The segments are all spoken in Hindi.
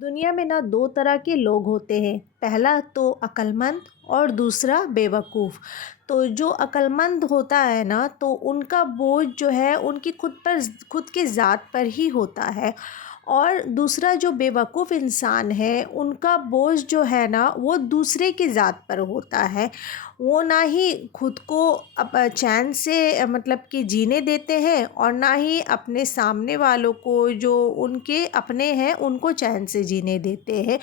दुनिया में ना दो तरह के लोग होते हैं। पहला तो अक्लमंद और दूसरा बेवकूफ़। तो जो अक्लमंद होता है ना, तो उनका बोझ जो है उनकी खुद के ज़ात पर ही होता है। और दूसरा जो बेवकूफ़ इंसान है, उनका बोझ जो है ना वो दूसरे की ज़ात पर होता है। वो ना ही खुद को चैन से मतलब कि जीने देते हैं, और ना ही अपने सामने वालों को जो उनके अपने हैं उनको चैन से जीने देते हैं।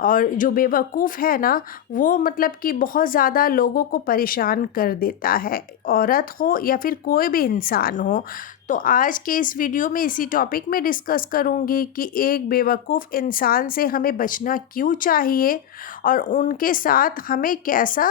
और जो बेवकूफ़ है ना, वो मतलब कि बहुत ज़्यादा लोगों को परेशान कर देता है, औरत हो या फिर कोई भी इंसान हो। तो आज के इस वीडियो में इसी टॉपिक में डिस्कस करूंगी कि एक बेवकूफ़ इंसान से हमें बचना क्यों चाहिए और उनके साथ हमें कैसा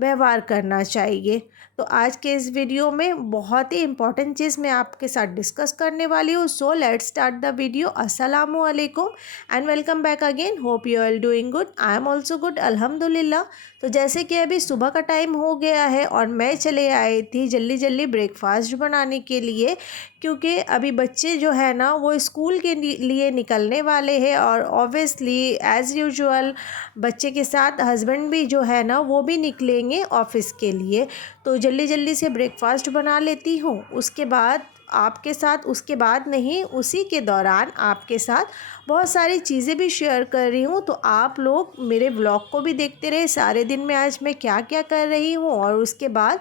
व्यवहार करना चाहिए। तो आज के इस वीडियो में बहुत ही इम्पॉर्टेंट चीज़ मैं आपके साथ डिस्कस करने वाली हूँ। So let's start the video. अस्सलामु अलैकुम and welcome back again. Hope you are doing good. I am also good, अल्हम्दुलिल्लाह। तो जैसे कि अभी सुबह का टाइम हो गया है और मैं चले आई थी जल्दी जल्दी ब्रेकफास्ट बनाने के लिए, क्योंकि अभी बच्चे जो है ना वो स्कूल के लिए निकलने वाले हैं। और ऑब्वियसली एज़ यूजुअल बच्चे के साथ हस्बैंड भी जो है ना वो भी निकलेंगे ऑफिस के लिए। तो जल्दी जल्दी से ब्रेकफास्ट बना लेती हूँ। उसके बाद आपके साथ, उसके बाद नहीं, उसी के दौरान आपके साथ बहुत सारी चीज़ें भी शेयर कर रही हूँ। तो आप लोग मेरे व्लॉग को भी देखते रहे, सारे दिन में आज मैं क्या क्या कर रही हूँ, और उसके बाद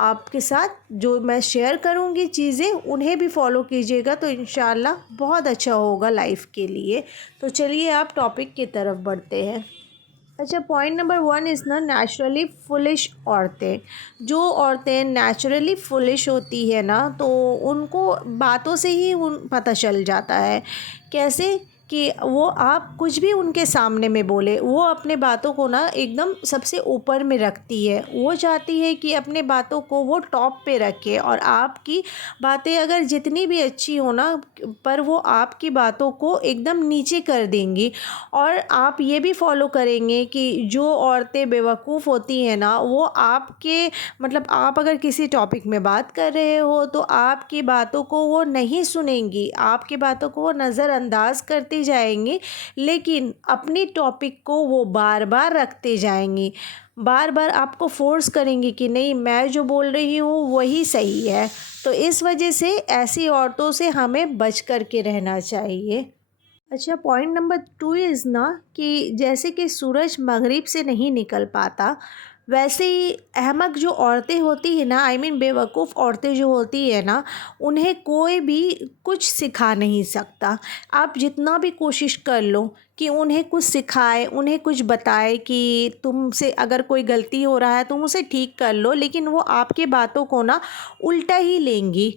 आपके साथ जो मैं शेयर करूँगी चीज़ें उन्हें भी फॉलो कीजिएगा। तो इंशाल्लाह बहुत अच्छा होगा लाइफ के लिए। तो चलिए आप टॉपिक की तरफ बढ़ते हैं। अच्छा, पॉइंट नंबर वन इज़ ना नेचुरली फुलिश औरतें। जो औरतें नेचुरली फुलिश होती है ना, तो उनको बातों से ही उन पता चल जाता है। कैसे कि वो आप कुछ भी उनके सामने में बोले, वो अपने बातों को ना एकदम सबसे ऊपर में रखती है। वो चाहती है कि अपने बातों को वो टॉप पे रखे, और आपकी बातें अगर जितनी भी अच्छी हो ना, पर वो आपकी बातों को एकदम नीचे कर देंगी। और आप ये भी फॉलो करेंगे कि जो औरतें बेवकूफ़ होती हैं ना, वो आपके मतलब आप अगर किसी टॉपिक में बात कर रहे हो तो आपकी बातों को वो नहीं सुनेंगी, आपकी बातों को वो नज़रअंदाज करती जाएंगी, लेकिन अपनी टॉपिक को वो बार बार रखते जाएंगी। बार बार आपको फोर्स करेंगी कि नहीं, मैं जो बोल रही हूँ वही सही है। तो इस वजह से ऐसी औरतों से हमें बच कर के रहना चाहिए। अच्छा, पॉइंट नंबर टू इज़ ना कि जैसे कि सूरज मगरिब से नहीं निकल पाता, वैसे ही अहमक जो औरतें होती हैं ना, आई मीन बेवकूफ़ औरतें जो होती है ना, उन्हें कोई भी कुछ सिखा नहीं सकता। आप जितना भी कोशिश कर लो कि उन्हें कुछ सिखाए, उन्हें कुछ बताए कि तुमसे अगर कोई गलती हो रहा है तुम उसे ठीक कर लो, लेकिन वो आपकी बातों को ना उल्टा ही लेंगी।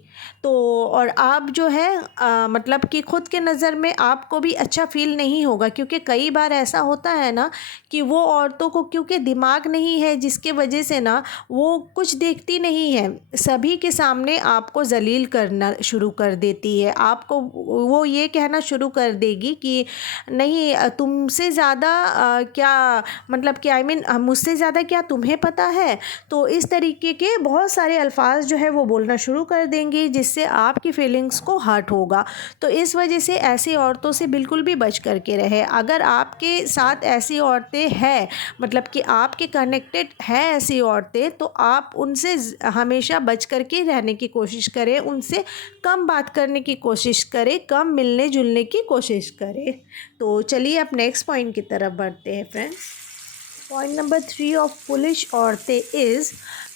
तो और आप जो है मतलब कि खुद के नज़र में आपको भी अच्छा फ़ील नहीं होगा, क्योंकि कई बार ऐसा होता है ना कि वो औरतों को क्योंकि दिमाग नहीं है, जिसके वजह से ना वो कुछ देखती नहीं है, सभी के सामने आपको ज़लील करना शुरू कर देती है। आपको वो ये कहना शुरू कर देगी कि नहीं, तुमसे ज़्यादा क्या मतलब कि आई मीन मुझसे ज़्यादा क्या तुम्हें पता है। तो इस तरीके के बहुत सारे अल्फाज जो है वो बोलना शुरू कर देंगी, जिससे आपकी फीलिंग्स को हर्ट होगा। तो इस वजह से ऐसी औरतों से बिल्कुल भी बच करके रहे। अगर आपके साथ ऐसी औरतें हैं, मतलब कि आपके कनेक्टेड हैं ऐसी औरतें, तो आप उनसे हमेशा बच करके रहने की कोशिश करें, उनसे कम बात करने की कोशिश करें, कम मिलने जुलने की कोशिश करें। तो चलिए अब नेक्स्ट पॉइंट की तरफ बढ़ते हैं friends. Point number three of police औरतें इज़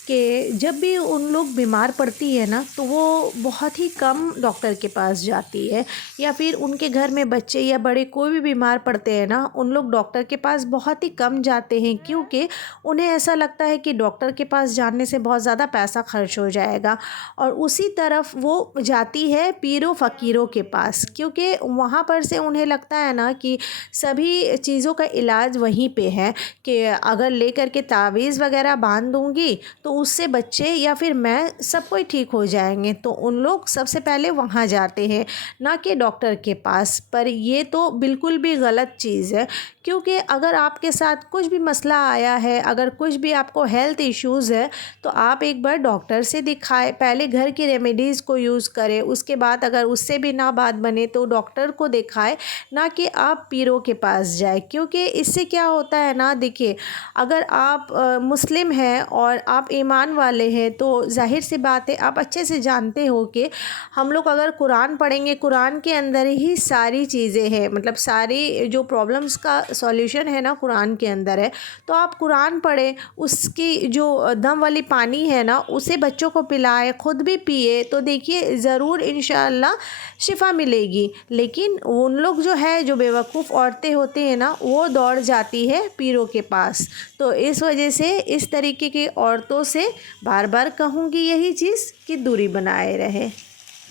कि जब भी उन लोग बीमार पड़ती है ना, तो वो बहुत ही कम डॉक्टर के पास जाती है, या फिर उनके घर में बच्चे या बड़े कोई भी बीमार पड़ते हैं ना, उन लोग डॉक्टर के पास बहुत ही कम जाते हैं, क्योंकि उन्हें ऐसा लगता है कि डॉक्टर के पास जाने से बहुत ज़्यादा पैसा खर्च हो जाएगा। और उसी तरफ वो जाती है पीरों फ़कीरों के पास, क्योंकि वहाँ पर से उन्हें लगता है ना कि सभी चीज़ों का इलाज वहीं पे है, कि अगर लेकर के तावीज़ वगैरह बांध दूंगी तो उससे बच्चे या फिर मैं सब कोई ठीक हो जाएंगे। तो उन लोग सबसे पहले वहाँ जाते हैं, ना कि डॉक्टर के पास। पर ये तो बिल्कुल भी गलत चीज़ है, क्योंकि अगर आपके साथ कुछ भी मसला आया है, अगर कुछ भी आपको हेल्थ इश्यूज़ है, तो आप एक बार डॉक्टर से दिखाएं। पहले घर की रेमेडीज़ को यूज़ करें, उसके बाद अगर उससे भी ना बात बने तो डॉक्टर को दिखाएं, ना कि आप पीरों के पास जाए। क्योंकि इससे क्या होता है ना, देखिए, अगर आप मुस्लिम हैं और आप ईमान वाले हैं, तो ज़ाहिर सी बात है, आप अच्छे से जानते हो कि हम लोग अगर कुरान पढ़ेंगे, कुरान के अंदर ही सारी चीज़ें हैं, मतलब सारी जो प्रॉब्लम्स का सॉल्यूशन है ना कुरान के अंदर है। तो आप कुरान पढ़ें, उसकी जो दम वाली पानी है ना उसे बच्चों को पिलाएं, खुद भी पिए, तो देखिए ज़रूर इंशाअल्लाह शिफ़ा मिलेगी। लेकिन उन लोग जो है, जो बेवकूफ़ औरतें होती हैं ना, वो दौड़ जाती है पीरों के पास। तो इस वजह से इस तरीके की औरतों से बार बार कहूँगी यही चीज़ कि दूरी बनाए रहे।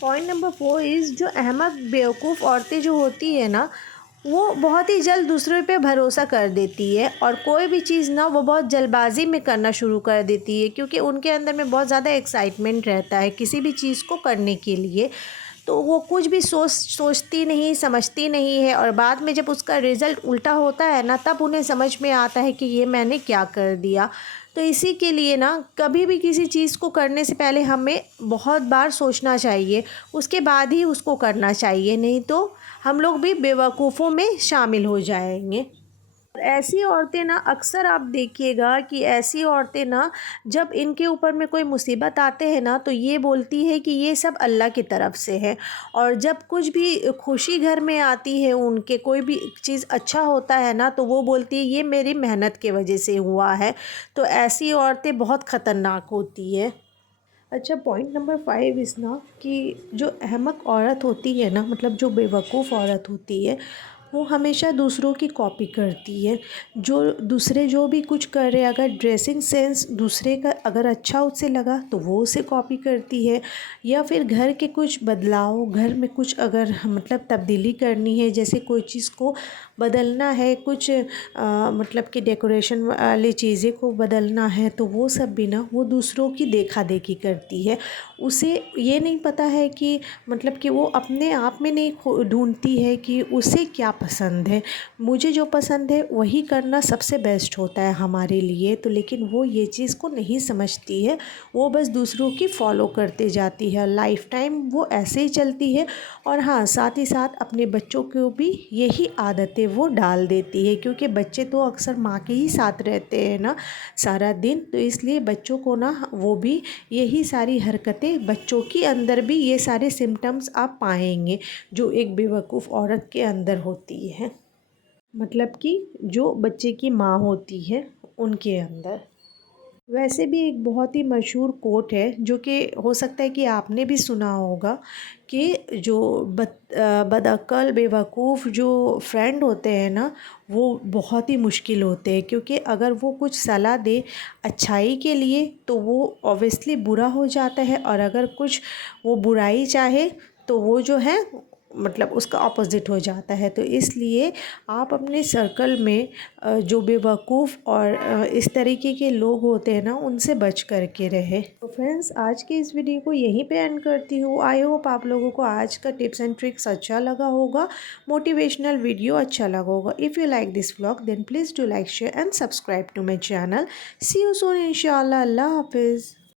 पॉइंट नंबर 4 इज़, जो अहमक बेवकूफ़ औरतें जो होती है ना, वो बहुत ही जल्द दूसरों पे भरोसा कर देती है, और कोई भी चीज़ ना वो बहुत जल्दबाज़ी में करना शुरू कर देती है, क्योंकि उनके अंदर में बहुत ज़्यादा एक्साइटमेंट रहता है किसी भी चीज़ को करने के लिए। तो वो कुछ भी सोचती नहीं, समझती नहीं है, और बाद में जब उसका रिज़ल्ट उल्टा होता है ना, तब उन्हें समझ में आता है कि ये मैंने क्या कर दिया। तो इसी के लिए ना, कभी भी किसी चीज़ को करने से पहले हमें बहुत बार सोचना चाहिए, उसके बाद ही उसको करना चाहिए, नहीं तो हम लोग भी बेवकूफ़ों में शामिल हो जाएंगे। ऐसी औरतें ना, अक्सर आप देखिएगा कि ऐसी औरतें ना, जब इनके ऊपर में कोई मुसीबत आते हैं ना, तो ये बोलती है कि ये सब अल्लाह की तरफ से है। और जब कुछ भी खुशी घर में आती है, उनके कोई भी चीज़ अच्छा होता है ना, तो वो बोलती है ये मेरी मेहनत की वजह से हुआ है। तो ऐसी औरतें बहुत ख़तरनाक होती है। अच्छा, पॉइंट नंबर 5 इस ना, कि जो अहमक औरत होती है ना, मतलब जो बेवकूफ़ औरत होती है, वो हमेशा दूसरों की कॉपी करती है। जो दूसरे जो भी कुछ कर रहे हैं, अगर ड्रेसिंग सेंस दूसरे का अगर अच्छा उससे लगा तो वो उसे कॉपी करती है। या फिर घर के कुछ बदलाव, घर में कुछ अगर मतलब तब्दीली करनी है, जैसे कोई चीज़ को बदलना है, कुछ मतलब कि डेकोरेशन वाली चीज़ें को बदलना है, तो वो सब भी ना वो दूसरों की देखा देखी करती है। उसे ये नहीं पता है कि मतलब कि वो अपने आप में नहीं ढूंढती है कि उसे क्या पसंद है। मुझे जो पसंद है वही करना सबसे बेस्ट होता है हमारे लिए। तो लेकिन वो ये चीज़ को नहीं समझती है, वो बस दूसरों की फॉलो करते जाती है, लाइफ टाइम वो ऐसे ही चलती है। और हाँ, साथ ही साथ अपने बच्चों को भी यही आदतें वो डाल देती है, क्योंकि बच्चे तो अक्सर माँ के ही साथ रहते हैं ना सारा दिन। तो इसलिए बच्चों को ना वो भी यही सारी हरकतें, बच्चों के अंदर भी ये सारे सिम्टम्स आप पाएंगे जो एक बेवकूफ़ औरत के अंदर होती है, मतलब कि जो बच्चे की माँ होती है उनके अंदर। वैसे भी एक बहुत ही मशहूर कोट है, जो कि हो सकता है कि आपने भी सुना होगा, कि जो बदअक्ल बेवकूफ़ जो फ्रेंड होते हैं ना, वो बहुत ही मुश्किल होते हैं। क्योंकि अगर वो कुछ सलाह दे अच्छाई के लिए, तो वो ऑब्वियसली बुरा हो जाता है, और अगर कुछ वो बुराई चाहे, तो वो जो है मतलब उसका अपोज़िट हो जाता है। तो इसलिए आप अपने सर्कल में जो बेवकूफ़ और इस तरीके के लोग होते हैं ना, उनसे बच कर के रहे। तो फ्रेंड्स, आज की इस वीडियो को यहीं पे एंड करती हूँ। आई होप आप लोगों को आज का टिप्स एंड ट्रिक्स अच्छा लगा होगा, मोटिवेशनल वीडियो अच्छा लगा होगा। If you like this vlog, then please do like, share and subscribe to my channel. See you soon इंशाल्लाह। अल्लाह हाफिज़।